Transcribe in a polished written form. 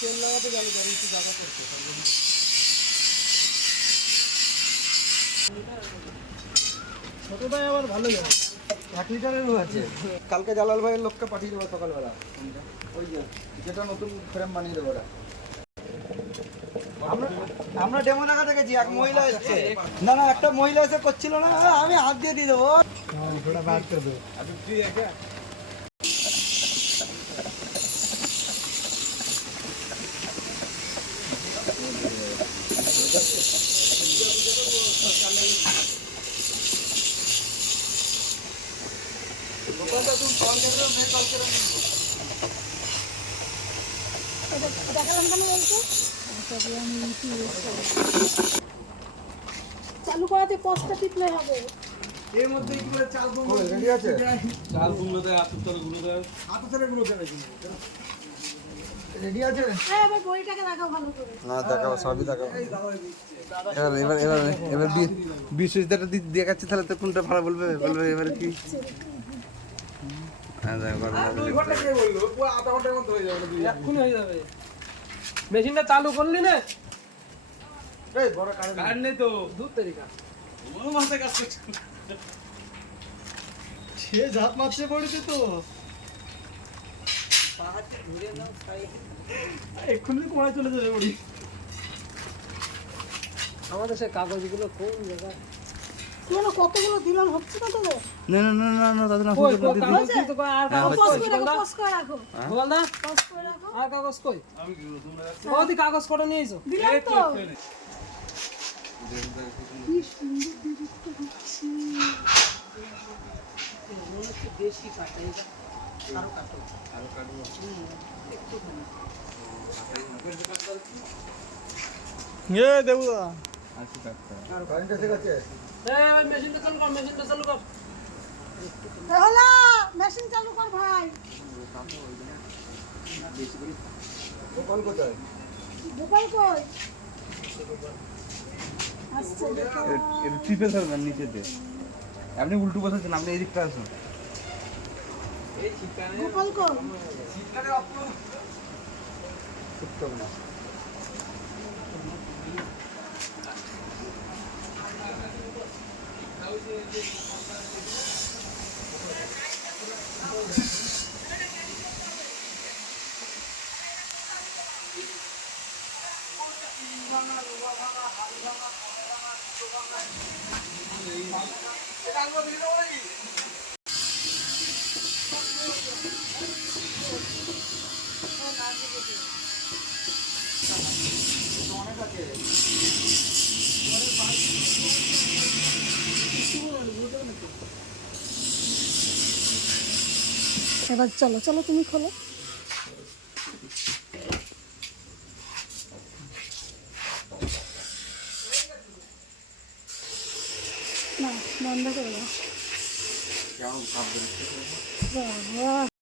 তেল লাগাতে গেলে একটু জায়গা করছে ছোটটাই আবার ভালোই হয়, 1 লিটারেরও আছে। কালকে জালাল ভাইয়ের লোককে পাঠিয়ে দেবো সকালবেলা, ওই যেটা নতুন ফ্রেম বানিয়ে দেবো ওরা। আমরা ডেমো দেখাতে গেছি, এক মহিলা এসছে, না একটা মহিলা এসে করছিল না, আমি হাত দিয়ে দিয়ে দেবো, ওটা বার করে দেবো। চালু করাতে পস্তা টিপলে হবে। এর মধ্যে কি করে চাল গুঁড়ো রেডি আছে? চাল গুঁড়ো দেয়, আতর গুঁড়ো দেয়, আতর গুঁড়ো দেয় রেডি আছে। হ্যাঁ, এবার বড়িটাকে দেখাও ভালো করে। না দেখাও, সবই দেখাও। এবার বিশ্বজিৎটা দেখাচ্ছি, তাহলে তো কোনটা ভালো বলবে এবার কি? মেশিনটা চালু করলি না? কারেন্ট নেই তো, দূর তরিকা সে ঝাঁপ মারছে পড়েছে তো, এক্ষুনি কোনায় চলে যাবে বড়ি। আমাদের সে কাগজগুলো কোন জায়গায়? কতগুলো দিলাম, হচ্ছে না তোদের? না না না না না, দাদা না, আর কাগজ কই? বল না, আর কাগজ কই? কতই কাগজ কটা নিয়েছো? দিলাম তো। কি সুন্দর দেখতে হচ্ছে। দেশি কাটা, এটা আরো কাটো, একটুখানি। দেবুদা মেশিনটা চালু কর, মেশিনটা চালু কর। হলো, মেশিন চালু কর ভাই। গোপাল কোথায়? গোপাল কই? আসছে গোপাল। টিপে ধরবেন নিচেতে, আপনি উল্টো বসাচ্ছেন, আপনি এই দিকটা আসুন। গোপাল কই? এবার চলো চলো, তুমি খোলো। না, বন্ধ করে দাও।